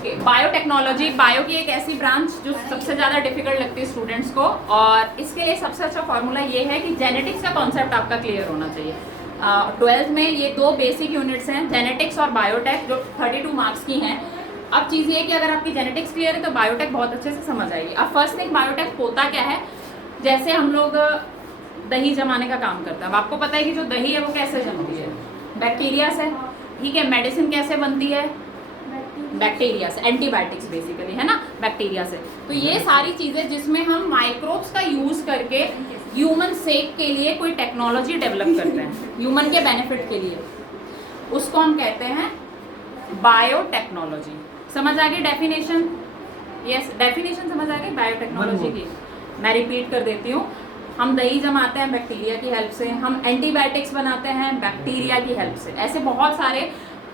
Okay, biotechnology, bio की एक ऐसी ब्रांच जो सबसे ज़्यादा डिफिकल्ट लगती है स्टूडेंट्स को, और इसके लिए सबसे अच्छा फॉर्मूला ये है कि जेनेटिक्स का कॉन्सेप्ट आपका क्लियर होना चाहिए। 12th में ये 2 बेसिक यूनिट्स हैं, जेनेटिक्स और बायोटेक, जो 32 मार्क्स की हैं। अब चीज़ ये है कि अगर आपकी जेनेटिक्स क्लियर है तो बायोटेक बहुत अच्छे से समझ आएगी। अब फर्स्ट थिंग, बायोटेक होता क्या है, जैसे हम लोग दही जमाने का काम करता है। अब आपको पता है कि जो दही है वो कैसे जमती है, बैक्टीरिया से, ठीक है। मेडिसिन कैसे बनती है, बैक्टीरिया से, एंटीबायोटिक्स बेसिकली, है ना, बैक्टीरिया से। तो ये सारी चीज़ें जिसमें हम माइक्रोब्स का यूज़ करके ह्यूमन सेक के लिए कोई टेक्नोलॉजी डेवलप करते हैं, ह्यूमन के बेनिफिट के लिए, उसको हम कहते हैं बायोटेक्नोलॉजी। समझ आ गई डेफिनेशन? यस, डेफिनेशन समझ आ गई बायोटेक्नोलॉजी की। मैं रिपीट कर देती हूँ। हम दही जमाते हैं बैक्टीरिया की हेल्प से, हम एंटीबायोटिक्स बनाते हैं बैक्टीरिया की हेल्प से, ऐसे बहुत सारे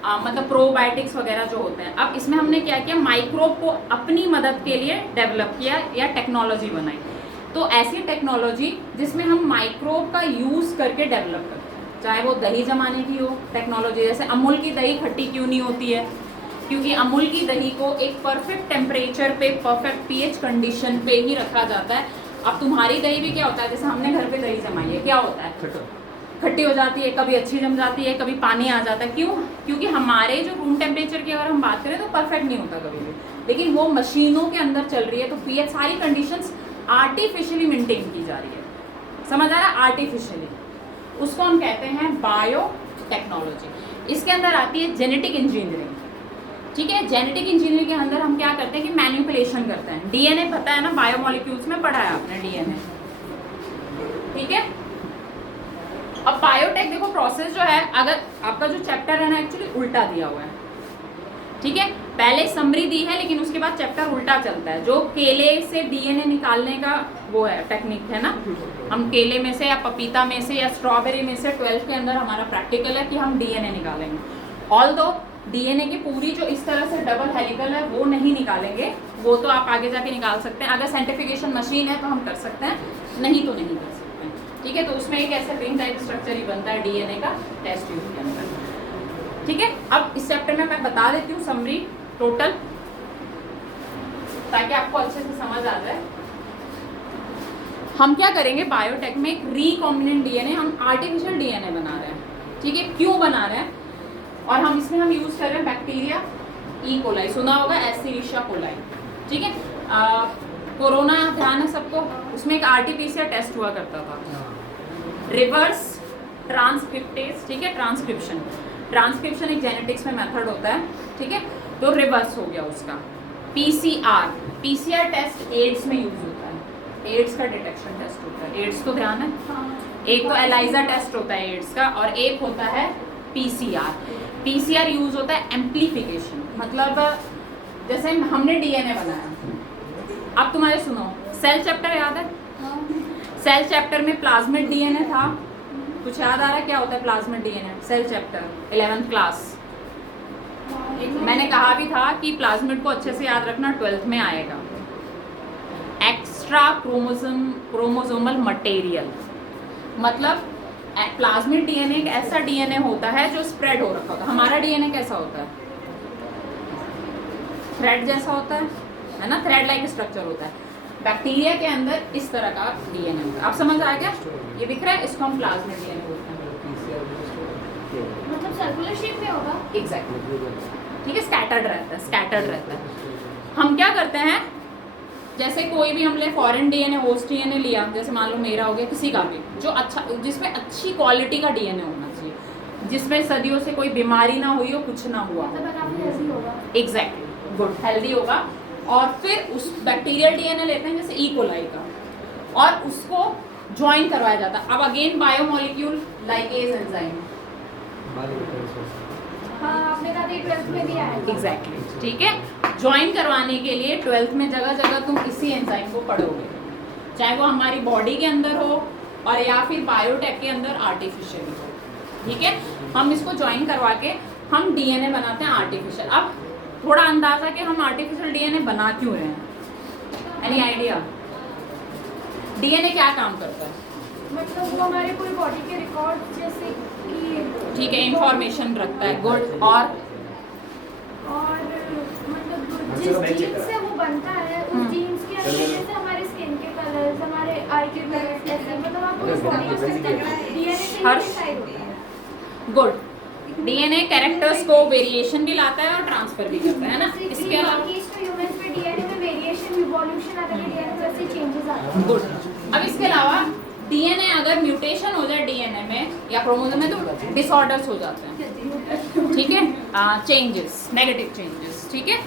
मतलब प्रोबायोटिक्स वगैरह जो होते हैं। अब इसमें हमने क्या किया, माइक्रोब को अपनी मदद के लिए डेवलप किया या टेक्नोलॉजी बनाई। तो ऐसी टेक्नोलॉजी जिसमें हम माइक्रोब का यूज़ करके डेवलप करते हैं, चाहे वो दही जमाने की हो टेक्नोलॉजी, जैसे अमूल की दही खट्टी क्यों नहीं होती है, क्योंकि अमूल की दही को एक परफेक्ट टेम्परेचर पे, परफेक्ट पीएच कंडीशन पे ही रखा जाता है। अब तुम्हारी दही भी क्या होता है, जैसे हमने घर पे दही जमाई है, क्या होता है, खट्टी हो जाती है, कभी अच्छी जम जाती है, कभी पानी आ जाता है। क्यों? क्योंकि हमारे जो रूम टेम्परेचर की अगर हम बात करें तो परफेक्ट नहीं होता कभी भी, लेकिन वो मशीनों के अंदर चल रही है, तो पीएच सारी कंडीशंस आर्टिफिशियली मेंटेन की जा रही है। समझ आ रहा है? आर्टिफिशियली, उसको हम कहते हैं बायोटेक्नोलॉजी। इसके अंदर आती है जेनेटिक इंजीनियरिंग, ठीक है। जेनेटिक इंजीनियरिंग के अंदर हम क्या करते हैं कि मैनिपुलेशन करते हैं। डीएनए पता है ना, बायोमोलिक्यूल्स में पढ़ा है आपने डीएनए, ठीक है। अब बायोटेक देखो, प्रोसेस जो है, अगर आपका जो चैप्टर है ना एक्चुअली उल्टा दिया हुआ है, ठीक है। पहले समरी दी है लेकिन उसके बाद चैप्टर उल्टा चलता है। जो केले से डीएनए निकालने का वो है टेक्निक है ना, हम केले में से या पपीता में से या स्ट्रॉबेरी में से 12th के अंदर हमारा प्रैक्टिकल है कि हम डीएनए निकालेंगे। ऑल्दो डीएनए की पूरी जो इस तरह से डबल हेलिकल है वो नहीं निकालेंगे, वो तो आप आगे जाके निकाल सकते हैं। अगर साइंटिफिकेशन मशीन है तो हम कर सकते हैं, नहीं तो नहीं कर सकते हैं, ठीक है। तो उसमें एक ऐसा रिंग टाइप स्ट्रक्चर ही बनता है डीएनए का टेस्ट ट्यूब के अंदर, ठीक है। अब इस चैप्टर में मैं बता देती हूँ समरी टोटल, ताकि आपको अच्छे से समझ आ जाए। हम क्या करेंगे, बायोटेक में एक रिकॉम्बिनेंट डीएनए, हम आर्टिफिशियल डीएनए बना रहे हैं, ठीक है। क्यों बना रहे हैं, और हम इसमें हम यूज कर रहे हैं बैक्टीरिया ई कोलाई, सुना होगा एस्चेरिशिया कोलाई, ठीक है। कोरोना ध्यान है सबको, उसमें एक आरटीपीसीआर टेस्ट हुआ करता था, रिवर्स ट्रांसक्रिप्टेज, ठीक है। ट्रांसक्रिप्शन एक जेनेटिक्स में मेथड होता है, ठीक है। तो रिवर्स हो गया उसका। पीसीआर टेस्ट एड्स में यूज होता है, एड्स का डिटेक्शन टेस्ट होता है। एड्स तो ध्यान है, एक तो एलाइजा टेस्ट होता है एड्स का, और एक होता है पीसीआर यूज होता है एम्प्लीफिकेशन, मतलब जैसे हमने डीएनए बनाया। अब तुम्हारे सुनो, सेल चैप्टर याद है? सेल चैप्टर में प्लाज्मिड डीएनए था, कुछ याद आ रहा है क्या होता है plasmid DNA? Cell chapter 11th class, मैंने कहा भी था कि प्लाज्मिड को अच्छे से याद रखना, 12th में आएगा। एक्स्ट्रा क्रोमोसोमल मटेरियल, मतलब प्लाज्मिड डीएनए एक ऐसा डीएनए होता है जो स्प्रेड हो रखा होता है। हमारा डीएनए कैसा होता है, थ्रेड जैसा होता है ना, थ्रेड लाइक स्ट्रक्चर होता है। बैक्टीरिया के अंदर इस तरह का डीएनए होता है। आप समझ आ गया? ये दिख रहा है, इसको हम प्लाज्मिड डीएनए बोलते हैं, मतलब सर्कुलर शेप में होगा। एग्जैक्टली, ठीक है। स्कैटर्ड रहता है। हम क्या करते हैं, जैसे कोई भी हमने फॉरेन डीएनए, होस्ट डीएनए लिया, जैसे मान लो मेरा हो गया, किसी का भी, जो अच्छा, जिसमें अच्छी क्वालिटी का डीएनए होना चाहिए, जिसमें सदियों से कोई बीमारी ना हुई हो, कुछ ना हुआ, एग्जैक्टली, गुड, हेल्दी होगा। और फिर उस बैक्टीरियल डीएनए लेते हैं जैसे ई कोलाई का, और उसको ज्वाइन करवाया जाता है। अब अगेन बायोमोलिक्यूल लाइकेज एंजाइम, हाँ, आपने कहा था 12th में भी आया। एग्जैक्टली, ठीक है। ज्वाइन करवाने के लिए 12th में जगह जगह तुम इसी एंजाइम को पढ़ोगे, चाहे वो हमारी बॉडी के अंदर हो और या फिर बायोटेक के अंदर आर्टिफिशियल हो, ठीक है। हम इसको ज्वाइन करवा के हम डीएनए बनाते हैं आर्टिफिशियल। अब थोड़ा अंदाजा कि हम आर्टिफिशियल डीएनए बना क्यों रहे हैं, एनी आइडिया? डीएनए क्या काम करता है? मतलब वो हमारे पूरी बॉडी के रिकॉर्ड जैसे कि, ठीक है, इंफॉर्मेशन रखता है, गुड। और मतलब जिस जीन से वो बनता है उस जीन्स के अंदर जैसे हमारे स्किन के कलर्स, हमारे आई के कलर्स, ऐसे मतलब आप पूरे बॉडी का डीएनए से ही डिसाइड होता है। गुड। डीएनए कैरेक्टर्स को वेरिएशन भी लाता है और ट्रांसफर भी करता है ना। इसके अलावा ह्यूमंस में डीएनए में वेरिएशन, इवोल्यूशन आता है, डीएनए में ऐसे चेंजेस आते हैं। गुड। अब इसके अलावा डीएनए अगर म्यूटेशन हो जाए डीएनए में या क्रोमोसोम में तो डिसऑर्डर्स हो जाते हैं, ठीक है, चेंजेस, नेगेटिव चेंजेस, ठीक है।